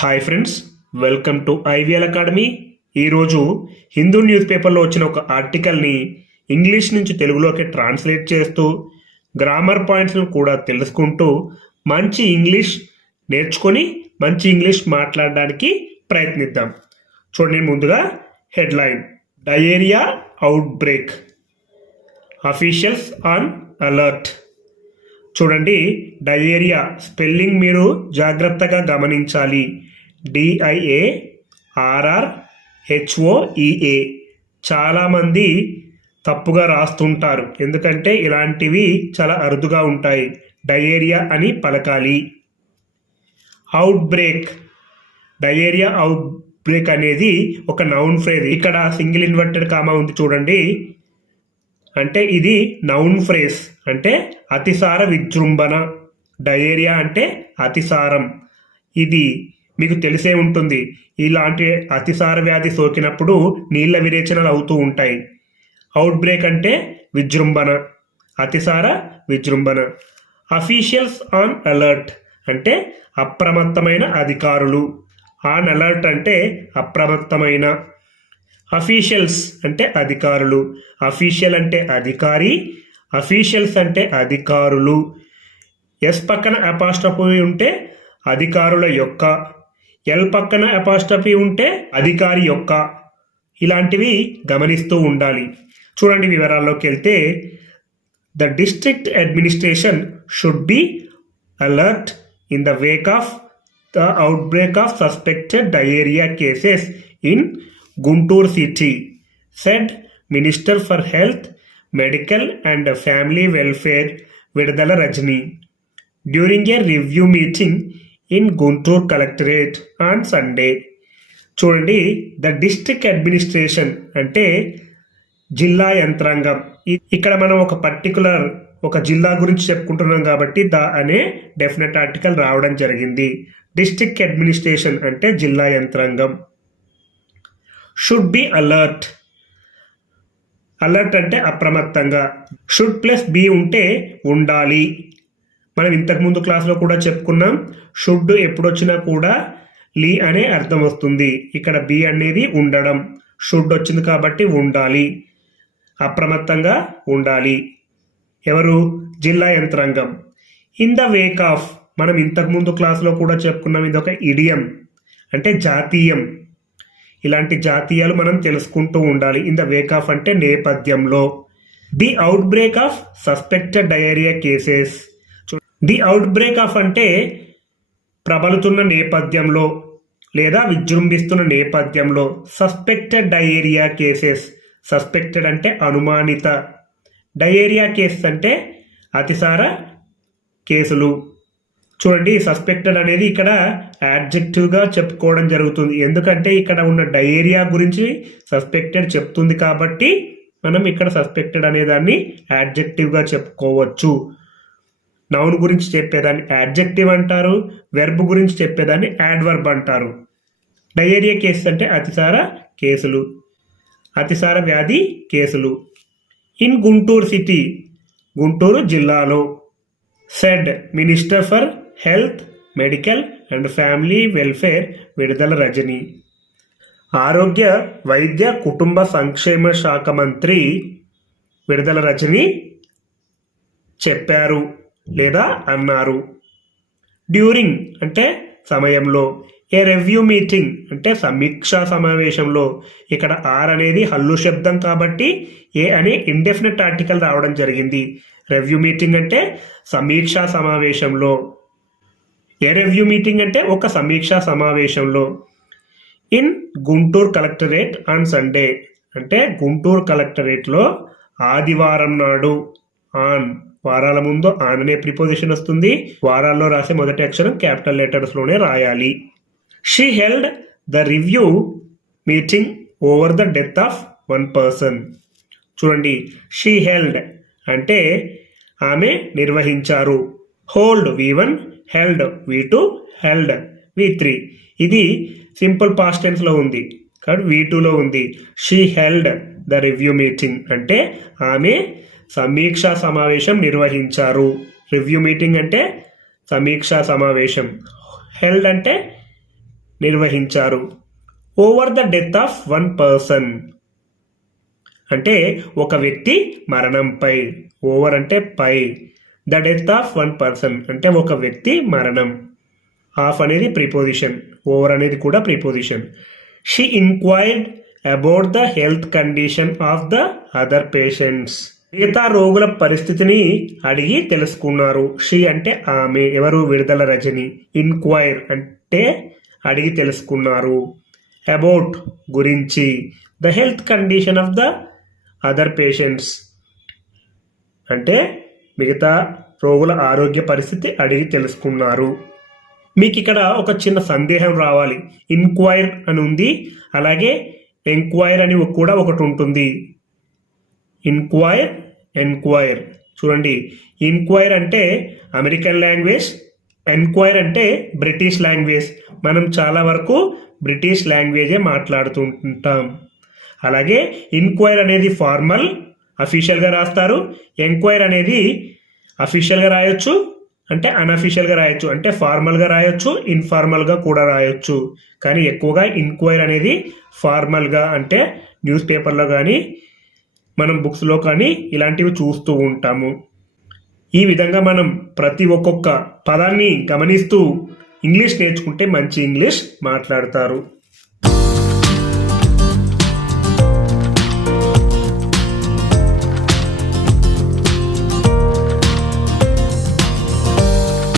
Hi friends welcome to IVL academy ఈరోజు Hindu news పేపర్లో వచ్చిన ఒక ఆర్టికల్ని ఇంగ్లీష్ నుంచి తెలుగులోకి ట్రాన్స్లేట్ చేస్తూ గ్రామర్ పాయింట్స్ను కూడా తెలుసుకుంటూ మంచి ఇంగ్లీష్ నేర్చుకొని మంచి ఇంగ్లీష్ మాట్లాడడానికి ప్రయత్నిద్దాం. చూడండి ముందుగా headline diarrhoea outbreak officials on alert చూడండి డయేరియా స్పెల్లింగ్ మీరు జాగ్రత్తగా గమనించాలి. డిఐఏ ఆర్ఆర్ హెచ్ఓఈఏ చాలామంది తప్పుగా రాస్తుంటారు. ఎందుకంటే ఇలాంటివి చాలా అరుదుగా ఉంటాయి. డయేరియా అని పలకాలి. Outbreak diarrhoea outbreak అనేది ఒక నౌన్ ఫ్రేజ్ ఇక్కడ సింగిల్ ఇన్వర్టెడ్ కామా ఉంది చూడండి. అంటే ఇది నౌన్ ఫ్రేజ్ అంటే అతిసార విజృంభణ. డయేరియా అంటే అతిసారం. ఇది మీకు తెలిసే ఉంటుంది. ఇలాంటి అతిసార వ్యాధి సోకినప్పుడు నీళ్ళ విరేచనలు అవుతూ ఉంటాయి. అవుట్ బ్రేక్ అంటే విజృంభణ అతిసార విజృంభణ. అఫీషియల్స్ ఆన్ అలర్ట్ అంటే అప్రమత్తమైన అధికారులు. ఆన్ అలర్ట్ అంటే అప్రమత్తమైన. అఫీషియల్స్ అంటే అధికారులు. అఫీషియల్ అంటే అధికారి. అఫీషియల్స్ అంటే అధికారులు. ఎస్ పక్కన అపాస్టఫీ ఉంటే అధికారుల యొక్క. ఎల్ పక్కన అపాస్టఫీ ఉంటే అధికారి యొక్క. ఇలాంటివి గమనిస్తూ ఉండాలి. చూడండి వివరాల్లోకి వెళ్తే the district administration should be alert in the wake of the outbreak of suspected diarrhoea cases in Guntur city said minister for health medical and family welfare Vidadala Rajini during a review meeting in Guntur collectorate on Sunday చూడండి the district administration అంటే జిల్లా యంత్రాంగం. ఇక్కడ మనం ఒక particular ఒక జిల్లా గురించి చెప్పుకుంటున్నాం కాబట్టి ద అనే డెఫినెట్ ఆర్టికల్ రావడం జరిగింది. డిస్ట్రిక్ట్ అడ్మినిస్ట్రేషన్ అంటే జిల్లా యంత్రాంగం. షుడ్ బి అలర్ట్ అలర్ట్ అంటే అప్రమత్తంగా. షుడ్ ప్లస్ బి ఉంటే ఉండాలి. మనం ఇంతకుముందు క్లాస్లో కూడా చెప్పుకున్నాం షుడ్ ఎప్పుడొచ్చినా కూడా లీ అనే అర్థం వస్తుంది. ఇక్కడ బి అనేది ఉండడం. షుడ్ వచ్చింది కాబట్టి ఉండాలి. అప్రమత్తంగా ఉండాలి. ఎవరు? జిల్లా యంత్రాంగం. ఇన్ ద వేక్ ఆఫ్ మనం ఇంతకుముందు క్లాస్లో కూడా చెప్పుకున్నాం ఇది ఒక ఇడియం అంటే జాతీయం. ఇలాంటి జాతీయాలు మనం తెలుసుకుంటూ ఉండాలి. ఇన్ ద వేక్ ఆఫ్ అంటే నేపథ్యంలో. The outbreak of suspected diarrhoea cases the outbreak of అంటే ప్రబలుతున్న నేపథ్యంలో లేదా విజృంభిస్తున్న నేపథ్యంలో సస్పెక్టెడ్ డయేరియా కేసెస్. సస్పెక్టెడ్ అంటే అనుమానిత. డయేరియా కేసెస్ అంటే అతిసార కేసులు. చూడండి సస్పెక్టెడ్ అనేది ఇక్కడ యాడ్జెక్టివ్గా చెప్పుకోవడం జరుగుతుంది. ఎందుకంటే ఇక్కడ ఉన్న డయేరియా గురించి సస్పెక్టెడ్ చెప్తుంది కాబట్టి మనం ఇక్కడ సస్పెక్టెడ్ అనే దాన్ని యాడ్జెక్టివ్గా చెప్పుకోవచ్చు. నౌన్ గురించి చెప్పేదాన్ని యాడ్జెక్టివ్ అంటారు వెర్బ్ గురించి చెప్పేదాన్ని యాడ్వర్బ్ అంటారు. డయేరియా కేసెస్ అంటే అతిసార కేసులు. అతిసార వ్యాధి కేసులు. ఇన్ గుంటూరు సిటీ గుంటూరు జిల్లాలో said minister for health medical and family welfare Vidadala Rajini. ఆరోగ్య వైద్య కుటుంబ సంక్షేమ శాఖ మంత్రి విడుదల రజని చెప్పారు. లేదా అన్నారు. డ్యూరింగ్ అంటే సమయంలో. ఏ రివ్యూ మీటింగ్ అంటే సమీక్షా సమావేశంలో. ఇక్కడ ఆర్ అనేది హల్లు శబ్దం కాబట్టి ఏ అనే ఇండెఫినెట్ ఆర్టికల్ రావడం జరిగింది. రివ్యూ మీటింగ్ అంటే సమీక్షా సమావేశంలో. ఏ రివ్యూ మీటింగ్ అంటే ఒక సమీక్షా సమావేశంలో. In Guntur collectorate on Sunday అంటే గుంటూరు కలెక్టరేట్లో ఆదివారం నాడు. ఆన్ వారాల ముందు ఆన్ అనే ప్రిపోజిషన్ వస్తుంది. వారాల్లో రాసే మొదటి అక్షరం క్యాపిటల్ లెటర్స్లోనే రాయాలి. She held the review meeting over the death of one person చూడండి షీ హెల్డ్ అంటే ఆమె నిర్వహించారు. Hold V one held V two held V three ఇది సింపుల్ పాస్ట్ టెన్స్లో ఉంది. కాబట్టి వి టూలో ఉంది. She held the review meeting అంటే ఆమె సమీక్షా సమావేశం నిర్వహించారు. రివ్యూ మీటింగ్ అంటే సమీక్షా సమావేశం. హెల్డ్ అంటే నిర్వహించారు. Over the death of one person. అంటే ఒక వ్యక్తి మరణంపై. ఓవర్ అంటే పై. The death of one person అంటే ఒక వ్యక్తి మరణం. ఆఫ్ అనేది ప్రిపోజిషన్. ఓవర్ అనేది కూడా preposition. She inquired about the health condition of the other patients. మిగతా రోగుల పరిస్థితిని అడిగి తెలుసుకున్నారు. షీ అంటే ఆమె ఎవరు? విడుదల రజని. ఇన్క్వైర్ అంటే అడిగి తెలుసుకున్నారు. అబౌట్ గురించి. The health condition of the other patients అంటే మిగతా రోగుల ఆరోగ్య పరిస్థితి అడిగి తెలుసుకున్నారు. మీకు ఇక్కడ ఒక చిన్న సందేహం రావాలి. ఇన్క్వైర్ అని ఉంది అలాగే ఎంక్వైర్ అని కూడా ఒకటి ఉంటుంది ఇన్క్వైర్ ఎన్క్వైర్ చూడండి ఇన్క్వైర్ అంటే అమెరికన్ లాంగ్వేజ్ ఎన్క్వైర్ అంటే బ్రిటిష్ లాంగ్వేజ్ మనం చాలా వరకు బ్రిటిష్ లాంగ్వేజే మాట్లాడుతుంటాం. అలాగే ఇన్క్వైర్ అనేది ఫార్మల్ అఫీషియల్గా రాస్తారు. ఎంక్వైర్ అనేది అఫీషియల్గా రాయొచ్చు అంటే అన్అఫీషియల్గా రాయొచ్చు అంటే ఫార్మల్గా రాయొచ్చు ఇన్ఫార్మల్గా కూడా రాయొచ్చు. కానీ ఎక్కువగా ఇన్క్వైర్ అనేది ఫార్మల్గా అంటే న్యూస్ పేపర్లో కానీ మనం బుక్స్లో కానీ ఇలాంటివి చూస్తూ ఉంటాము. ఈ విధంగా మనం ప్రతి ఒక్కొక్క పదాన్ని గమనిస్తూ ఇంగ్లీష్ నేర్చుకుంటే మంచి ఇంగ్లీష్ మాట్లాడతారు.